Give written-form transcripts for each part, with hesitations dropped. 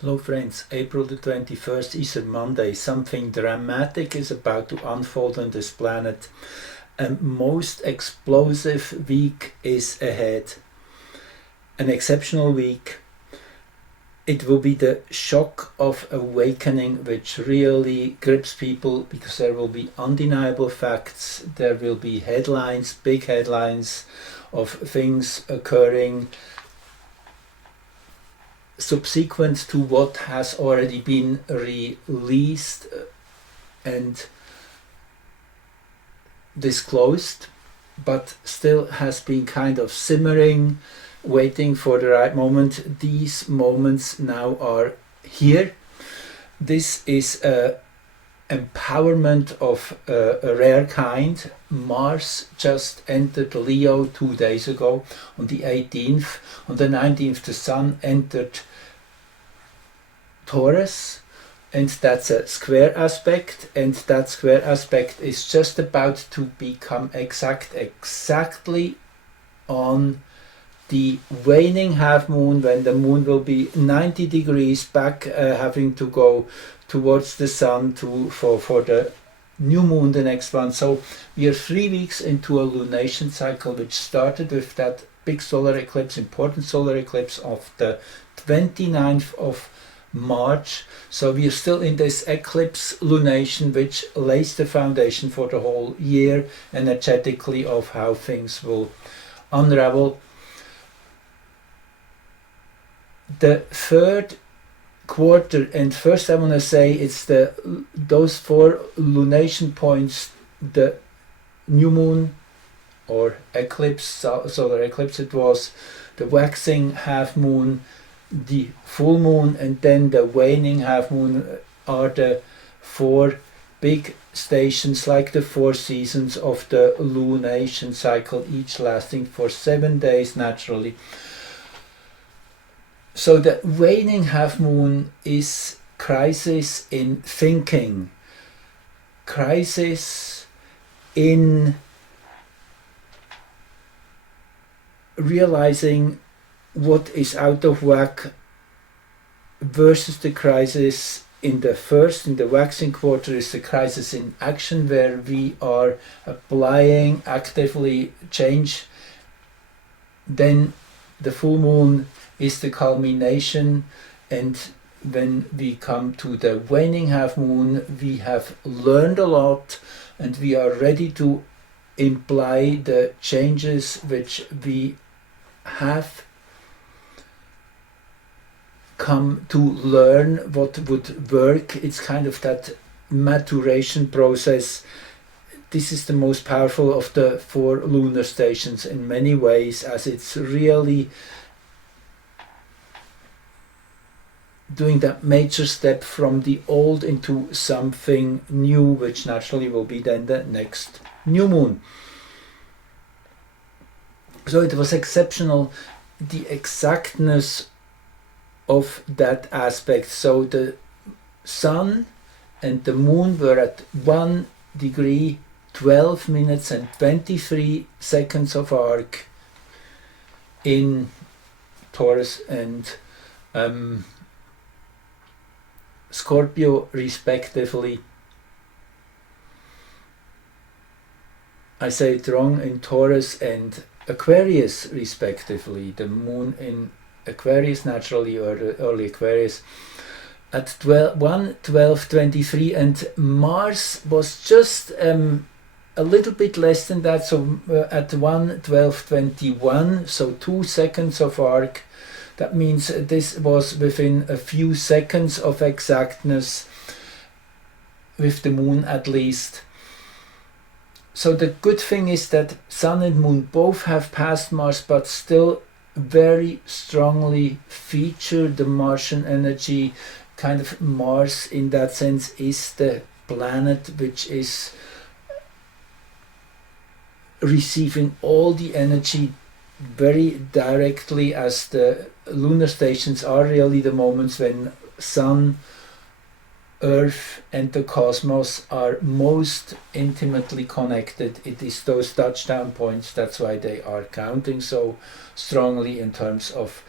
Hello friends, April the 21st, Easter Monday. Something dramatic is about to unfold on this planet. A most explosive week is ahead. An exceptional week. It will be the shock of awakening which really grips people, because there will be undeniable facts. There will be headlines, big headlines of things occurring subsequent to what has already been released and disclosed, but still has been kind of simmering, waiting for the right moment. These moments now are here. This is a empowerment of a rare kind. Mars just entered Leo 2 days ago on the 18th. On the 19th the Sun entered Taurus, and that's a square aspect, and that square aspect is just about to become exactly on the waning half moon, when the moon will be 90 degrees back, having to go towards the sun for the new moon, the next one. So we are 3 weeks into a lunation cycle, which started with that big solar eclipse, important solar eclipse of the 29th of March. So we are still in this eclipse lunation, which lays the foundation for the whole year energetically of how things will unravel. The third quarter, and first I want to say it's those 4 lunation points: the new moon or eclipse, solar eclipse it was, the waxing half moon, the full moon, and then the waning half moon are the 4 big stations, like the 4 seasons of the lunation cycle, each lasting for 7 days naturally. So the waning half moon is crisis in thinking, crisis in realizing what is out of whack, versus the crisis in the waxing quarter is the crisis in action, where we are applying actively change. Then the full moon is the culmination, and when we come to the waning half moon, we have learned a lot and we are ready to imply the changes which we have come to learn what would work. It's kind of that maturation process. This is the most powerful of the 4 lunar stations in many ways, as it's really doing that major step from the old into something new, which naturally will be then the next new moon. So it was exceptional, the exactness of that aspect. So the sun and the moon were at 1 degree 12 minutes and 23 seconds of arc in Taurus and Scorpio respectively. I say it wrong, in Taurus and Aquarius respectively. The moon in Aquarius naturally, or the early Aquarius, at 1:12:23, and Mars was just a little bit less than that, so at 1:12:21, so 2 seconds of arc. That means this was within a few seconds of exactness, with the moon at least. So the good thing is that Sun and Moon both have passed Mars, but still very strongly feature the Martian energy. Kind of Mars in that sense is the planet which is receiving all the energy very directly, as the lunar stations are really the moments when Sun, Earth and the cosmos are most intimately connected. It is those touchdown points. That's why they are counting so strongly in terms of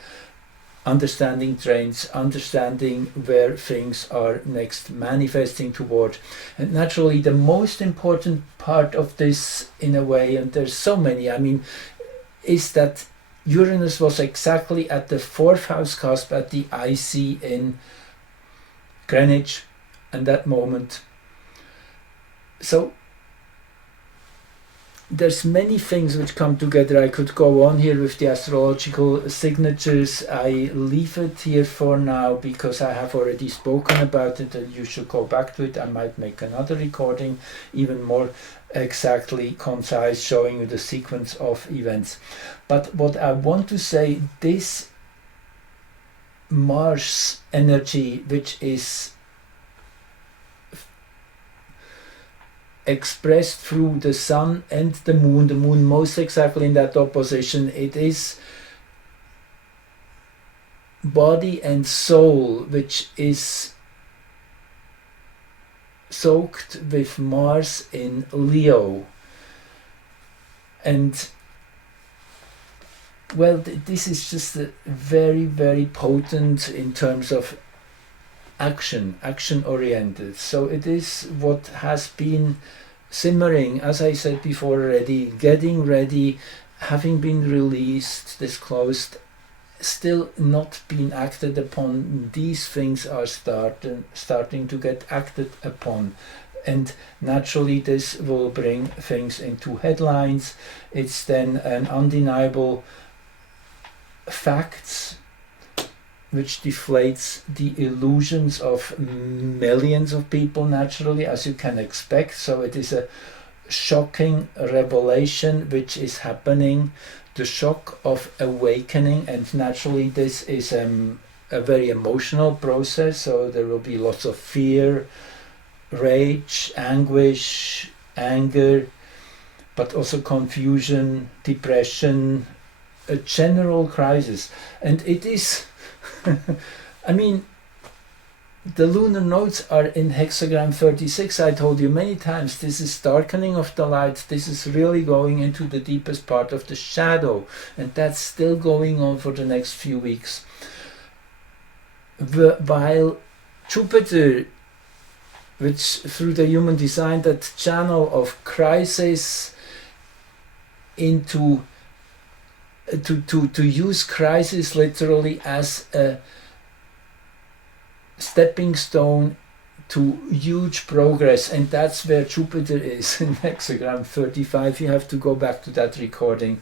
understanding trends, understanding where things are next manifesting toward. And naturally, the most important part of this, in a way, and there's so many, I mean, is that Uranus was exactly at the fourth house cusp at the IC in Greenwich at that moment. So there's many things which come together. I could go on here with the astrological signatures. I leave it here for now because I have already spoken about it and you should go back to it. I might make another recording, even more exactly concise, showing you the sequence of events. But what I want to say, this Mars energy, which is expressed through the sun and the moon most exactly in that opposition, it is body and soul, which is soaked with Mars in Leo. And well, this is just very, very potent in terms of action oriented. So it is what has been simmering, as I said before already, getting ready, having been released, disclosed, still not being acted upon. These things are starting to get acted upon. And naturally this will bring things into headlines. It's then an undeniable facts which deflates the illusions of millions of people, naturally, as you can expect. So it is a shocking revelation which is happening, the shock of awakening, and naturally this is a very emotional process, so there will be lots of fear, rage, anguish, anger, but also confusion, depression, a general crisis. And it is I mean, the lunar nodes are in hexagram 36. I told you many times, this is darkening of the light. This is really going into the deepest part of the shadow, and that's still going on for the next few weeks. While Jupiter, which through the human design, that channel of crisis into to use crisis literally as a stepping stone to huge progress, and that's where Jupiter is in hexagram 35. You have to go back to that recording,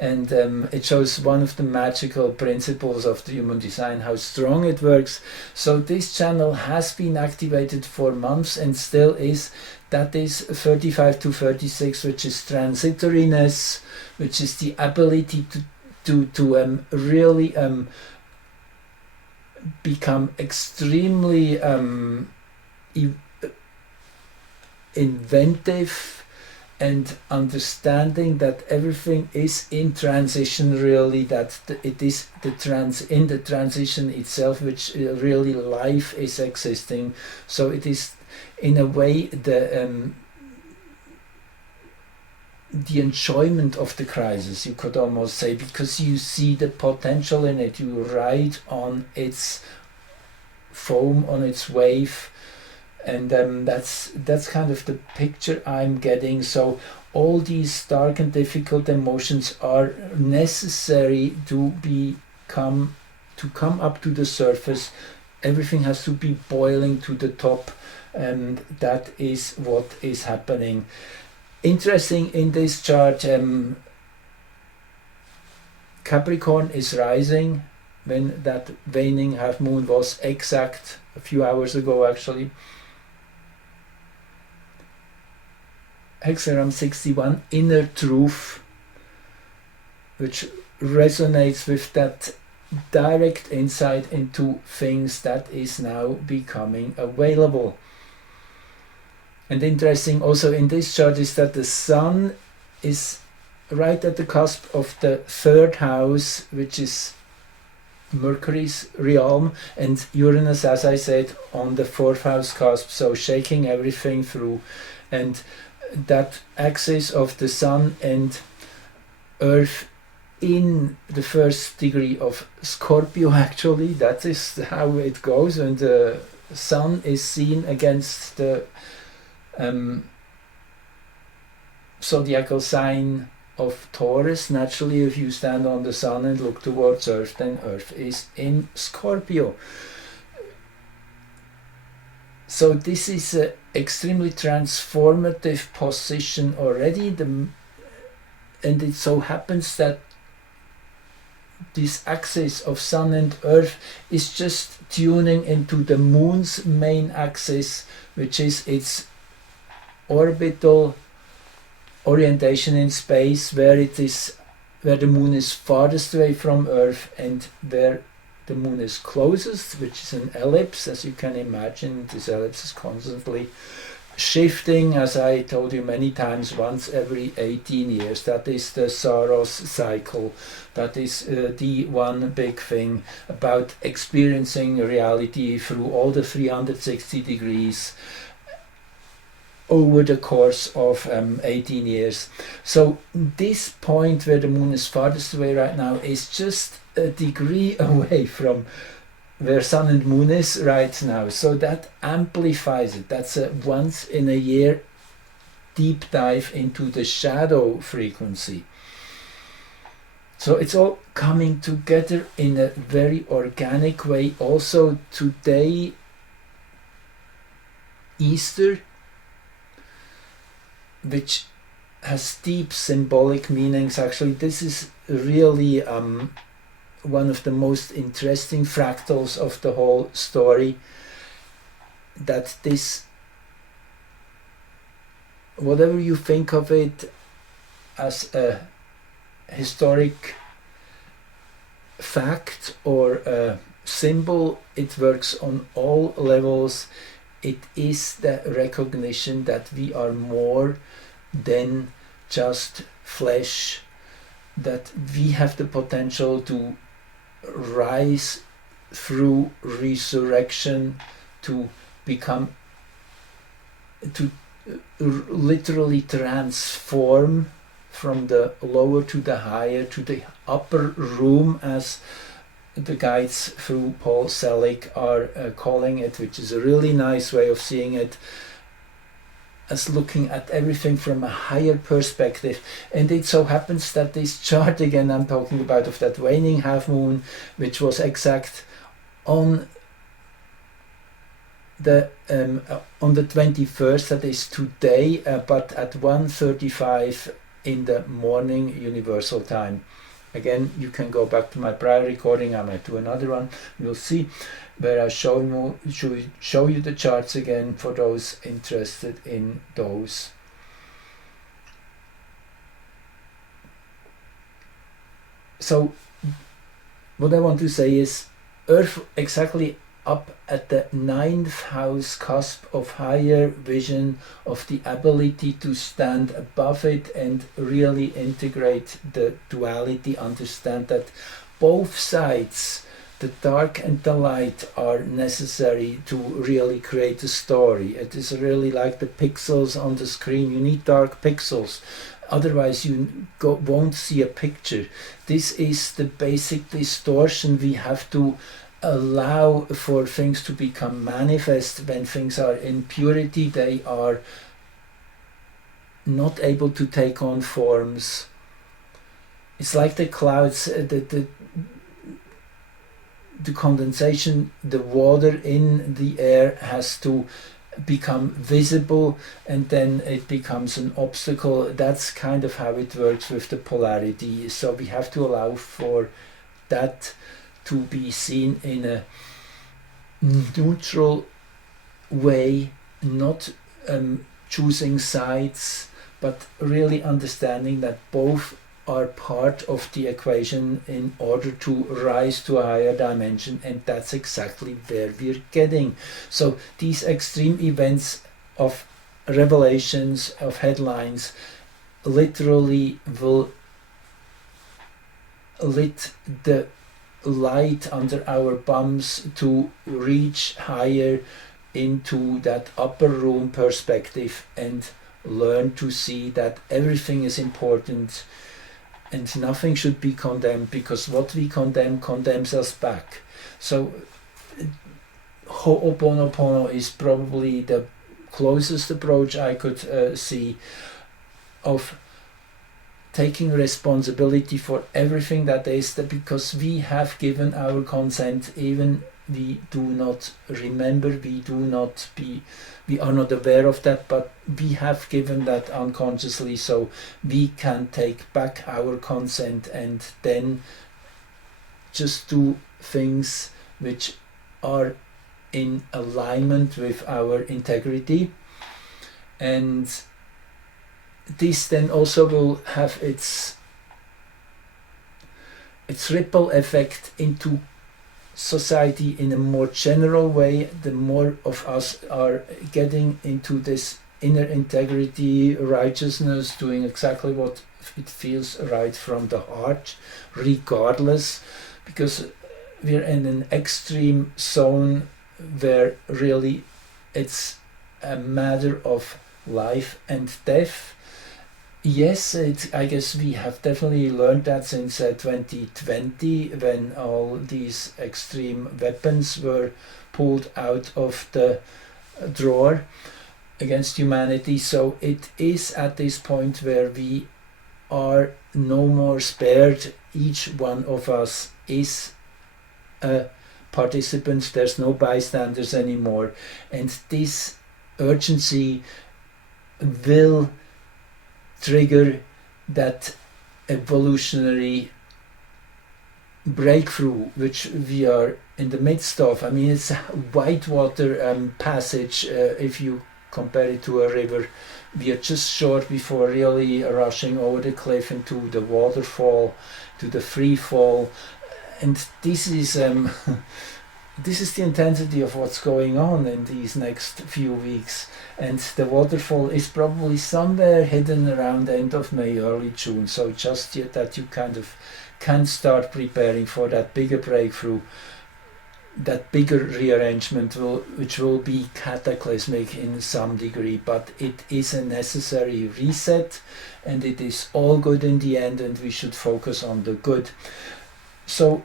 and it shows one of the magical principles of the human design, how strong it works. So this channel has been activated for months and still is. That is 35 to 36, which is transitoriness, which is the ability to really become extremely inventive and understanding that everything is in transition, really, that it is in the transition itself which really life is existing. So it is in a way the enjoyment of the crisis, you could almost say, because you see the potential in it, you ride on its foam, on its wave, and that's kind of the picture I'm getting. So all these dark and difficult emotions are necessary to come up to the surface. Everything has to be boiling to the top, and that is what is happening. Interesting in this chart, Capricorn is rising when that waning half moon was exact a few hours ago, actually. Hexagram 61, inner truth, which resonates with that direct insight into things that is now becoming available. And interesting also in this chart is that the sun is right at the cusp of the third house, which is Mercury's realm, and Uranus, as I said, on the fourth house cusp, so shaking everything through. And that axis of the sun and earth in the first degree of Scorpio. Actually, that is how it goes when the sun is seen against the zodiacal sign of Taurus. Naturally, if you stand on the sun and look towards Earth, then Earth is in Scorpio. So this is an extremely transformative position already, and it so happens that this axis of Sun and Earth is just tuning into the Moon's main axis, which is its orbital orientation in space, where the Moon is farthest away from Earth and where the Moon is closest, which is an ellipse. As you can imagine, this ellipse is constantly shifting, as I told you many times, once every 18 years. That is the Saros cycle. That is the one big thing about experiencing reality through all the 360 degrees over the course of 18 years. So this point where the Moon is farthest away right now is just a degree away from where Sun and Moon is right now. So that amplifies it. That's a once in a year deep dive into the shadow frequency. So it's all coming together in a very organic way. Also today, Easter, which has deep symbolic meanings. Actually, this is really one of the most interesting fractals of the whole story, that this, whatever you think of it as a historic fact or a symbol, it works on all levels. It is the recognition that we are more than just flesh, that we have the potential to rise through resurrection, to become, to literally transform from the lower to the higher, to the upper room, as the guides through Paul Selig are calling it, which is a really nice way of seeing it, as looking at everything from a higher perspective. And it so happens that this chart, again I'm talking about, of that waning half moon, which was exact on the 21st, that is today, but at 1:35 in the morning universal time. Again, you can go back to my prior recording. I might do another one. You'll see where I show you the charts again for those interested in those. So what I want to say is, Earth exactly up at the 9th house cusp of higher vision, of the ability to stand above it and really integrate the duality, understand that both sides, the dark and the light, are necessary to really create a story. It is really like the pixels on the screen. You need dark pixels, otherwise you won't see a picture. This is the basic distortion we have to allow for things to become manifest. When things are in purity, they are not able to take on forms. It's like the clouds, the condensation, the water in the air has to become visible, and then it becomes an obstacle. That's kind of how it works with the polarity. So we have to allow for that to be seen in a neutral way, not choosing sides, but really understanding that both are part of the equation in order to rise to a higher dimension, and that's exactly where we're getting. So these extreme events of revelations, of headlines, literally will lit the light under our bums to reach higher into that upper room perspective and learn to see that everything is important. and nothing should be condemned, because what we condemn condemns us back. So Ho'oponopono is probably the closest approach I could see of taking responsibility for everything that is, that because we have given our consent, even we do not remember, we are not aware of that, but we have given that unconsciously, so we can take back our consent and then just do things which are in alignment with our integrity. And this then also will have its ripple effect into society in a more general way. The more of us are getting into this inner integrity, righteousness, doing exactly what it feels right from the heart, regardless, because we're in an extreme zone where really it's a matter of life and death. Yes, I guess we have definitely learned that since 2020, when all these extreme weapons were pulled out of the drawer against humanity. So it is at this point where we are no more spared. Each one of us is a participant. There's no bystanders anymore. And this urgency will trigger that evolutionary breakthrough which we are in the midst of. I mean, it's a whitewater passage if you compare it to a river. We are just short before really rushing over the cliff into the waterfall, to the free fall. And this is this is the intensity of what's going on in these next few weeks. And the waterfall is probably somewhere hidden around the end of May, early June. So just that you kind of can start preparing for that bigger breakthrough, that bigger rearrangement, which will be cataclysmic in some degree. But it is a necessary reset, and it is all good in the end, and we should focus on the good. So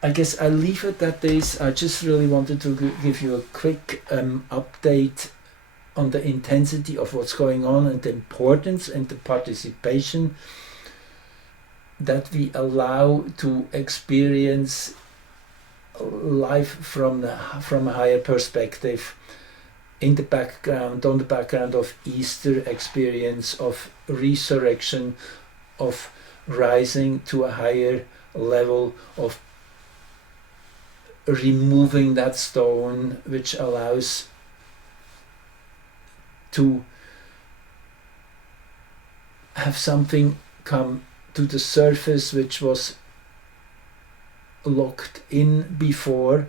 I guess I'll leave it at this. I just really wanted to give you a quick update on the intensity of what's going on and the importance and the participation that we allow to experience life from a higher perspective, in the background, on the background of Easter experience, of resurrection, of rising to a higher level, of removing that stone, which allows to have something come to the surface which was locked in before.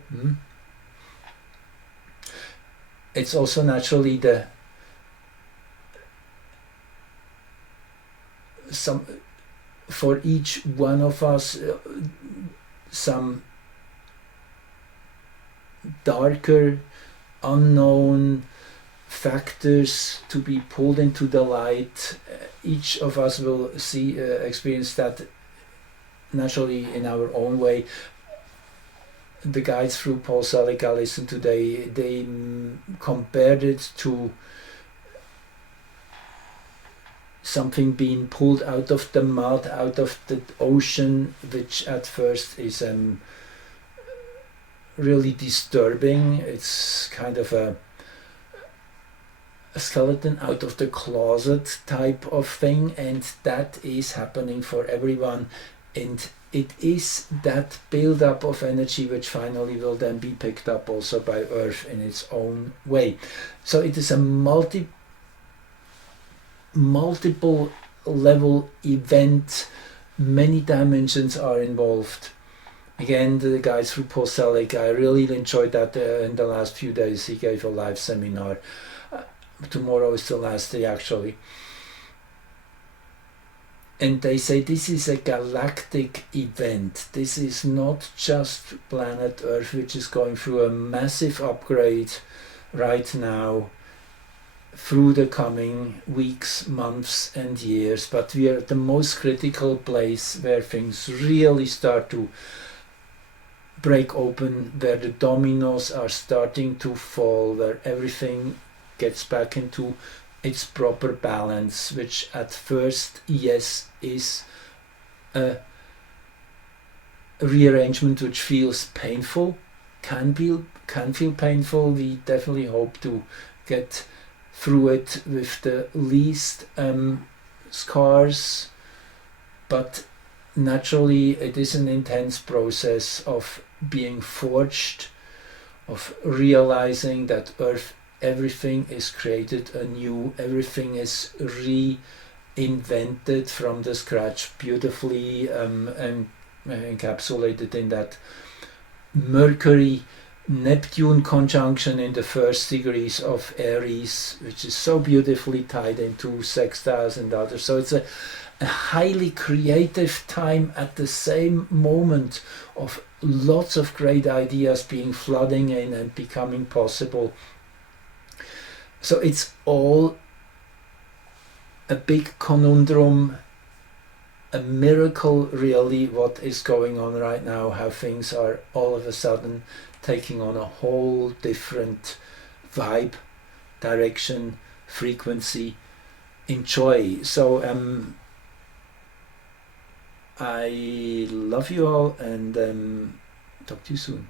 It's also naturally for each one of us some darker, unknown factors to be pulled into the light. Each of us will experience that naturally in our own way. The guides through Paul Selig I listened to, they compared it to something being pulled out of the mud, out of the ocean, which at first is really disturbing. It's kind of a skeleton out of the closet type of thing, and that is happening for everyone. And it is that build-up of energy which finally will then be picked up also by Earth in its own way. So it is a multiple level event. Many dimensions are involved. Again, the guys through Paul Selig, I really enjoyed that in the last few days. He gave a live seminar. Tomorrow is the last day, actually. And they say this is a galactic event. This is not just planet Earth, which is going through a massive upgrade right now. through the coming weeks, months and years, but we are at the most critical place where things really start to break open, where the dominoes are starting to fall, where everything gets back into its proper balance, which at first, yes, is a rearrangement which feels painful, can feel painful. We definitely hope to get through it with the least scars, but naturally it is an intense process of being forged, of realizing that Earth, everything is created anew, everything is reinvented from the scratch, beautifully and encapsulated in that Mercury Neptune conjunction in the first degrees of Aries, which is so beautifully tied into sextiles and others. So it's a highly creative time at the same moment of lots of great ideas being flooding in and becoming possible. So it's all a big conundrum, a miracle really, what is going on right now, how things are all of a sudden taking on a whole different vibe, direction, frequency. Enjoy. So I love you all, and talk to you soon.